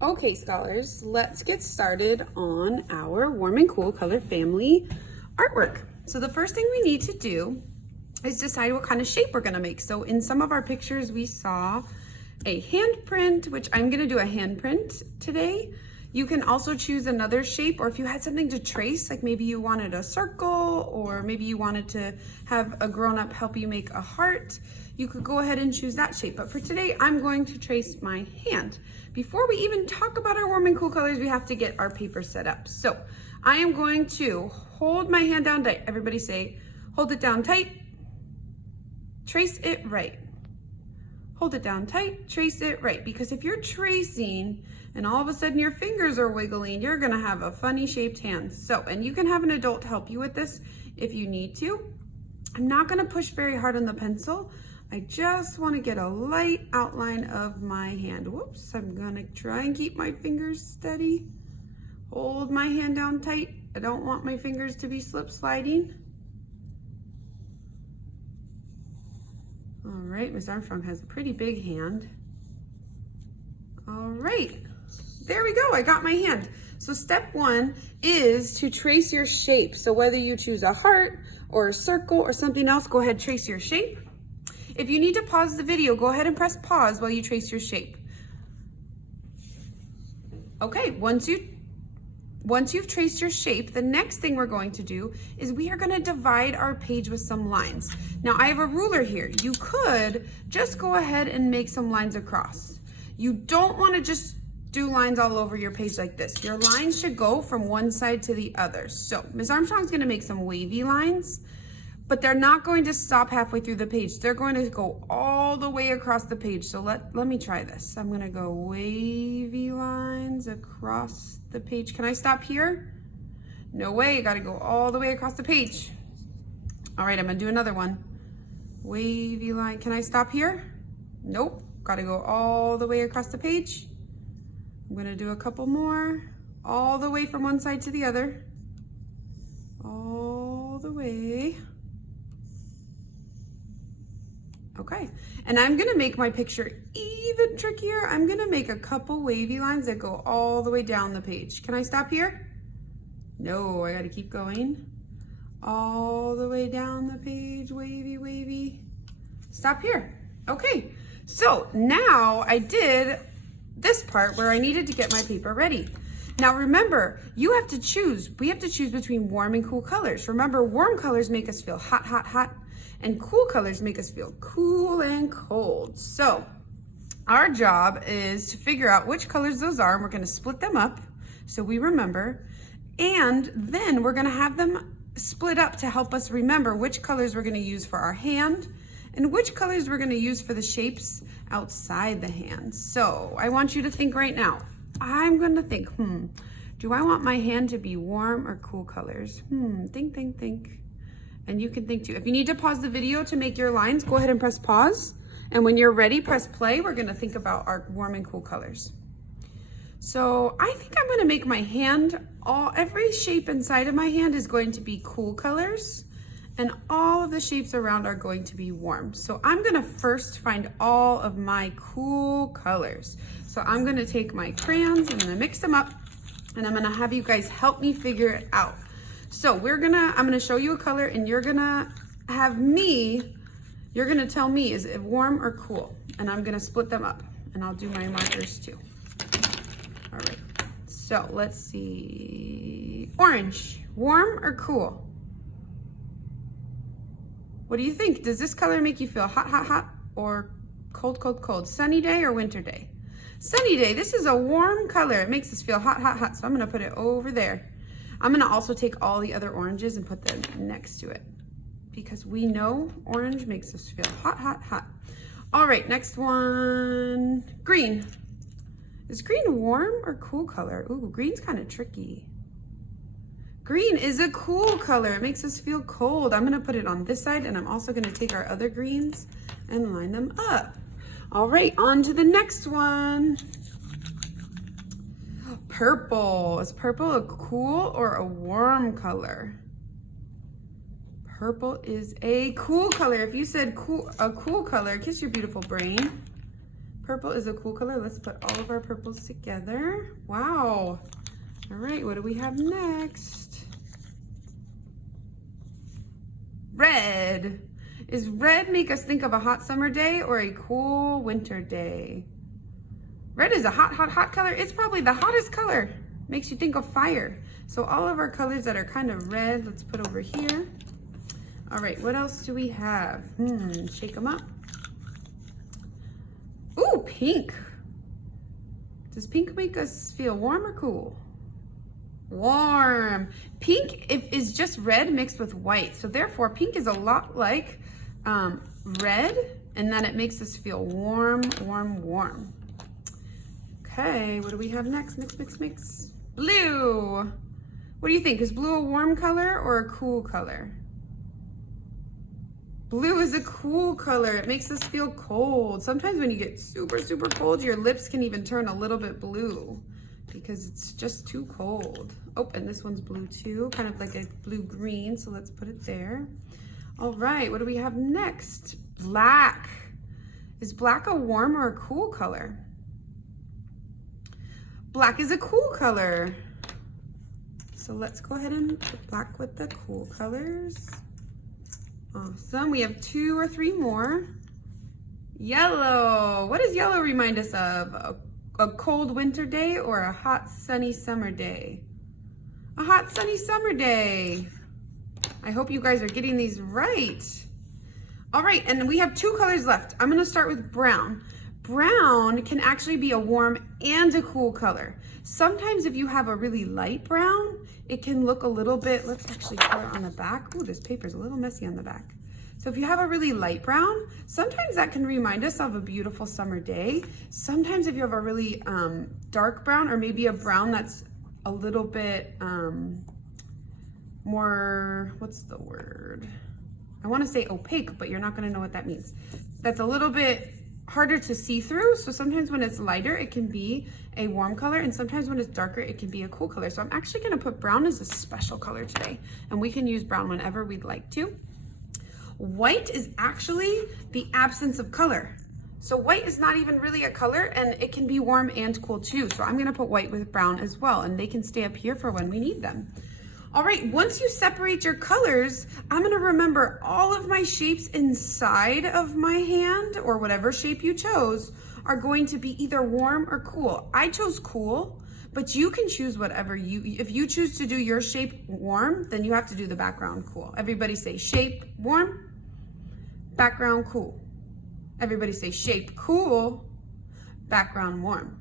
Okay, scholars, let's get started on our warm and cool color family artwork. So the first thing we need to do is decide what kind of shape we're gonna make. So in some of our pictures, we saw a handprint, which I'm gonna do a handprint today. You can also choose another shape, or if you had something to trace, like maybe you wanted a circle, or maybe you wanted to have a grown-up help you make a heart, you could go ahead and choose that shape. But for today, I'm going to trace my hand. Before we even talk about our warm and cool colors, we have to get our paper set up. So I am going to hold my hand down tight. Everybody say, hold it down tight, trace it right. Hold it down tight, trace it right. Because if you're tracing and all of a sudden your fingers are wiggling, you're gonna have a funny shaped hand. So, and you can have an adult help you with this if you need to. I'm not gonna push very hard on the pencil. I just wanna get a light outline of my hand. Whoops, I'm gonna try and keep my fingers steady. Hold my hand down tight. I don't want my fingers to be slip sliding. All right, Miss Armstrong has a pretty big hand. All right, there we go, I got my hand. So step one is to trace your shape. So whether you choose a heart or a circle or something else, go ahead, trace your shape. If you need to pause the video, go ahead and press pause while you trace your shape. Okay, once you've traced your shape, the next thing we're going to do is we are going to divide our page with some lines. Now I have a ruler here. You could just go ahead and make some lines across. You don't want to just do lines all over your page like this. Your lines should go from one side to the other. So Ms. Armstrong's going to make some wavy lines, but they're not going to stop halfway through the page. They're going to go all the way across the page. So let me try this. I'm going to go wavy lines across the page. Can I stop here? No way, got to go all the way across the page. All right, I'm going to do another one. Wavy line. Can I stop here? Nope, got to go all the way across the page. I'm going to do a couple more, all the way from one side to the other. All the way. Okay, and I'm gonna make my picture even trickier. I'm gonna make a couple wavy lines that go all the way down the page. Can I stop here? No, I gotta keep going. All the way down the page, wavy, wavy. Stop here. Okay, so now I did this part where I needed to get my paper ready. Now remember, we have to choose between warm and cool colors. Remember, warm colors make us feel hot, hot, hot, and cool colors make us feel cool and cold. So our job is to figure out which colors those are, and we're gonna split them up so we remember, and then we're gonna have them split up to help us remember which colors we're gonna use for our hand and which colors we're gonna use for the shapes outside the hand. So I want you to think right now. I'm gonna think, do I want my hand to be warm or cool colors? Think, think, think. And you can think too. If you need to pause the video to make your lines, go ahead and press pause. And when you're ready, press play. We're gonna think about our warm and cool colors. So I think I'm gonna make my hand, every shape inside of my hand is going to be cool colors, and all of the shapes around are going to be warm. So I'm gonna first find all of my cool colors. So I'm gonna take my crayons, I'm gonna mix them up, and I'm gonna have you guys help me figure it out. So I'm gonna show you a color, and you're gonna tell me, is it warm or cool? And I'm gonna split them up, and I'll do my markers too. All right, so let's see. Orange, warm or cool? What do you think? Does this color make you feel hot, hot, hot, or cold, cold, cold? Sunny day or winter day? Sunny day. This is a warm color. It makes us feel hot, hot, hot. So I'm gonna put it over there. I'm gonna also take all the other oranges and put them next to it, because we know orange makes us feel hot, hot, hot. All right, next one, green. Is green warm or cool color? Ooh, green's kind of tricky. Green is a cool color. It makes us feel cold. I'm gonna put it on this side, and I'm also gonna take our other greens and line them up. All right, on to the next one. Purple. Is purple a cool or a warm color? Purple is a cool color. If you said a cool color, kiss your beautiful brain. Purple is a cool color. Let's put all of our purples together. Wow. All right, what do we have next? Red. Is red make us think of a hot summer day or a cool winter day? Red is a hot, hot, hot color. It's probably the hottest color. Makes you think of fire. So all of our colors that are kind of red, let's put over here. All right, what else do we have? Shake them up. Ooh, pink. Does pink make us feel warm or cool? Warm. Pink is just red mixed with white. So therefore, pink is a lot like red, and then it makes us feel warm, warm, warm. Okay, what do we have next? Mix, mix, mix. Blue. What do you think? Is blue a warm color or a cool color? Blue is a cool color. It makes us feel cold. Sometimes when you get super, super cold, your lips can even turn a little bit blue because it's just too cold. Oh, and this one's blue too, kind of like a blue-green, so let's put it there. All right, what do we have next? Black. Is black a warm or a cool color? Black is a cool color. So let's go ahead and put black with the cool colors. Awesome, we have 2 or 3 more. Yellow, what does yellow remind us of? A cold winter day or a hot sunny summer day? A hot sunny summer day. I hope you guys are getting these right. All right, and we have 2 colors left. I'm gonna start with brown. Brown can actually be a warm and a cool color. Sometimes if you have a really light brown, it can look a little bit, let's actually color on the back. Ooh, this paper's a little messy on the back. So if you have a really light brown, sometimes that can remind us of a beautiful summer day. Sometimes if you have a really dark brown, or maybe a brown that's a little bit more, what's the word? I wanna say opaque, but you're not gonna know what that means. That's a little bit harder to see through. So sometimes when it's lighter, it can be a warm color, and sometimes when it's darker, it can be a cool color. So I'm actually gonna put brown as a special color today, and we can use brown whenever we'd like to. White is actually the absence of color. So white is not even really a color, and it can be warm and cool too. So I'm gonna put white with brown as well, and they can stay up here for when we need them. All right, once you separate your colors, I'm gonna remember all of my shapes inside of my hand, or whatever shape you chose, are going to be either warm or cool. I chose cool, but you can choose whatever if you choose to do your shape warm, then you have to do the background cool. Everybody say shape warm, background cool. Everybody say shape cool, background warm.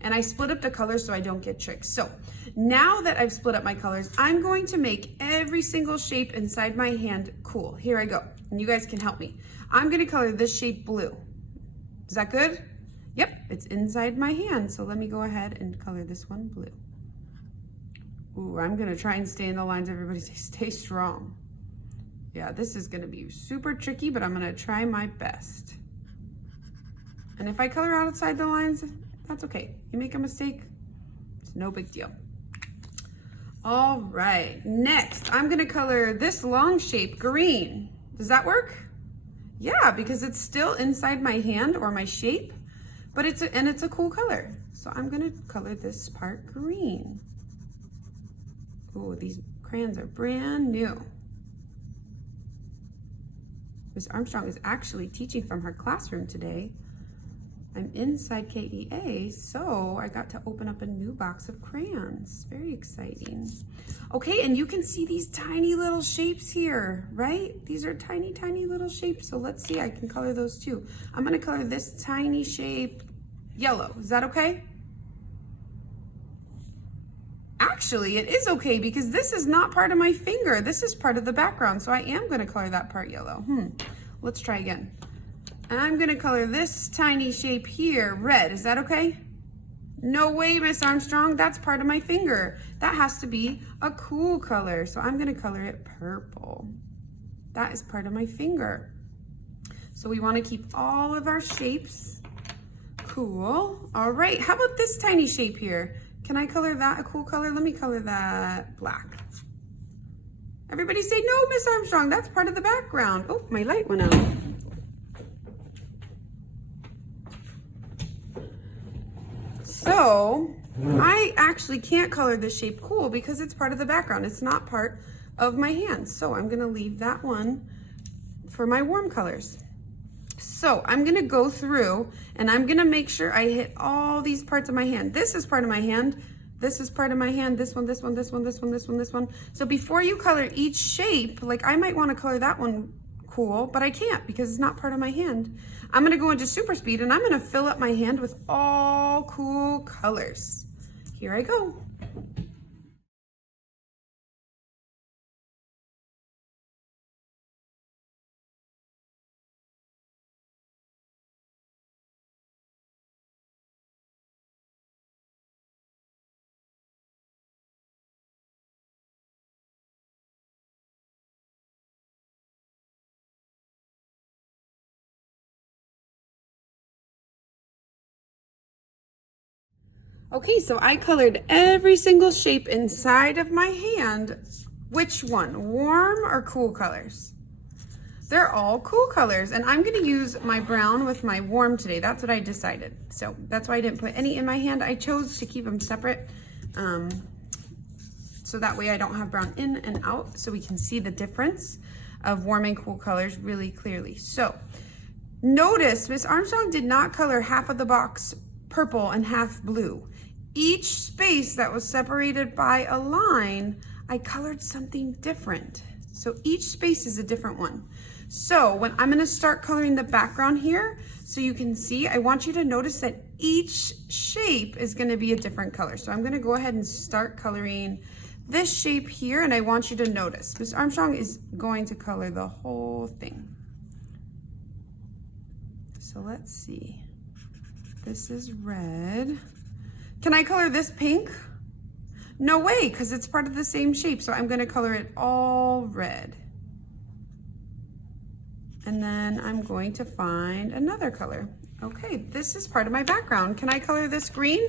And I split up the colors so I don't get tricked. So now that I've split up my colors, I'm going to make every single shape inside my hand cool. Here I go, and you guys can help me. I'm gonna color this shape blue. Is that good? Yep, it's inside my hand. So let me go ahead and color this one blue. Ooh, I'm gonna try and stay in the lines. Everybody say stay strong. Yeah, this is gonna be super tricky, but I'm gonna try my best. And if I color outside the lines, that's okay. You make a mistake, it's no big deal. All right, next I'm gonna color this long shape green. Does that work? Yeah, because it's still inside my hand or my shape, but it's a cool color. So I'm gonna color this part green. Oh, these crayons are brand new. Miss Armstrong is actually teaching from her classroom today. I'm inside KEA, so I got to open up a new box of crayons. Very exciting. Okay, and you can see these tiny little shapes here, right? These are tiny, tiny little shapes. So let's see, I can color those too. I'm gonna color this tiny shape yellow. Is that okay? Actually, it is okay because this is not part of my finger. This is part of the background, so I am gonna color that part yellow. Let's try again. I'm gonna color this tiny shape here red. Is that okay? No way, Miss Armstrong, that's part of my finger. That has to be a cool color. So I'm gonna color it purple. That is part of my finger. So we wanna keep all of our shapes cool. All right, how about this tiny shape here? Can I color that a cool color? Let me color that black. Everybody say, no, Miss Armstrong, that's part of the background. Oh, my light went out. So I actually can't color this shape cool because it's part of the background. It's not part of my hand. So I'm gonna leave that one for my warm colors. So I'm gonna go through and I'm gonna make sure I hit all these parts of my hand. This is part of my hand. This is part of my hand, this one, this one, this one, this one, this one, this one. So before you color each shape, like I might wanna color that one cool, but I can't because it's not part of my hand. I'm gonna go into super speed and I'm gonna fill up my hand with all cool colors. Here I go. Okay, so I colored every single shape inside of my hand. Which one, warm or cool colors? They're all cool colors, and I'm gonna use my brown with my warm today. That's what I decided. So that's why I didn't put any in my hand. I chose to keep them separate, so that way I don't have brown in and out, so we can see the difference of warm and cool colors really clearly. So notice Miss Armstrong did not color half of the box purple and half blue. Each space that was separated by a line, I colored something different. So each space is a different one. So when I'm gonna start coloring the background here, so you can see, I want you to notice that each shape is gonna be a different color. So I'm gonna go ahead and start coloring this shape here, and I want you to notice. Miss Armstrong is going to color the whole thing. So let's see. This is red. Can I color this pink? No way, because it's part of the same shape. So I'm gonna color it all red. And then I'm going to find another color. Okay, this is part of my background. Can I color this green?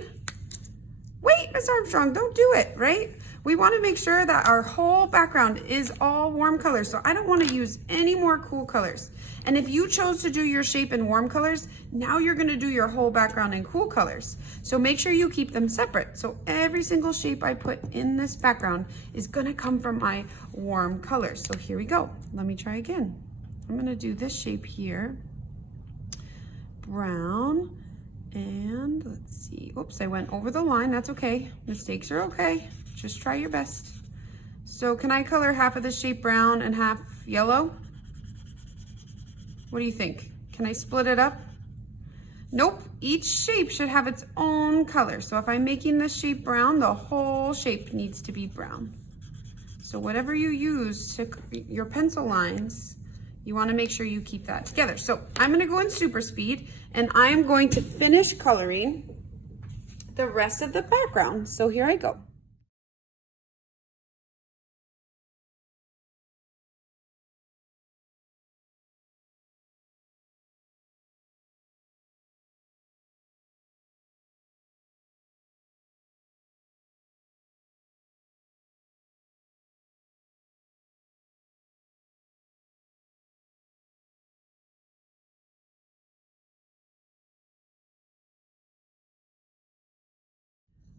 Wait, Miss Armstrong, don't do it, right? We want to make sure that our whole background is all warm colors. So I don't want to use any more cool colors. And if you chose to do your shape in warm colors, now you're going to do your whole background in cool colors. So make sure you keep them separate. So every single shape I put in this background is going to come from my warm colors. So here we go. Let me try again. I'm going to do this shape here. Brown. And let's see. Oops, I went over the line. That's okay. Mistakes are okay. Just try your best. So can I color half of the shape brown and half yellow? What do you think? Can I split it up? Nope. Each shape should have its own color. So if I'm making this shape brown, the whole shape needs to be brown. So whatever you use to your pencil lines, you want to make sure you keep that together. So I'm going to go in super speed and I'm going to finish coloring the rest of the background. So here I go.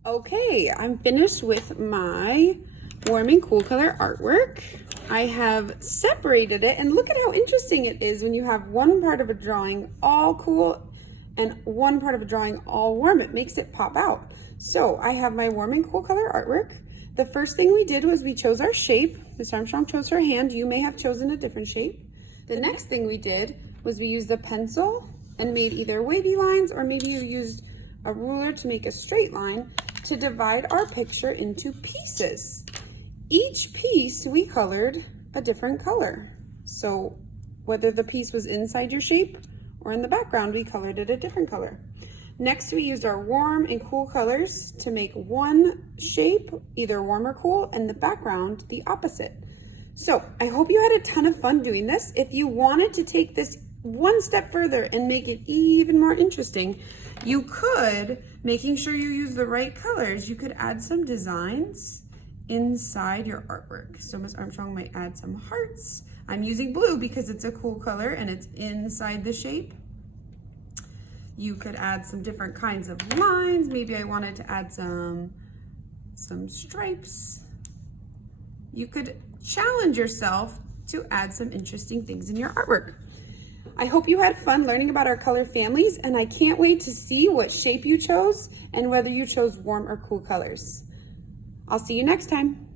Okay, I'm finished with my warm and cool color artwork. I have separated it, and look at how interesting it is when you have one part of a drawing all cool and one part of a drawing all warm. It makes it pop out. So I have my warm and cool color artwork. The first thing we did was we chose our shape. Miss Armstrong chose her hand. You may have chosen a different shape. The next thing we did was we used a pencil and made either wavy lines, or maybe you used a ruler to make a straight line to divide our picture into pieces. Each piece we colored a different color. So whether the piece was inside your shape or in the background, we colored it a different color. Next, we used our warm and cool colors to make one shape, either warm or cool, and the background the opposite. So I hope you had a ton of fun doing this. If you wanted to take this one step further and make it even more interesting, you could, making sure you use the right colors, you could add some designs inside your artwork. So Miss Armstrong might add some hearts. I'm using blue because it's a cool color and it's inside the shape. You could add some different kinds of lines. Maybe I wanted to add some stripes. You could challenge yourself to add some interesting things in your artwork. I hope you had fun learning about our color families, and I can't wait to see what shape you chose and whether you chose warm or cool colors. I'll see you next time.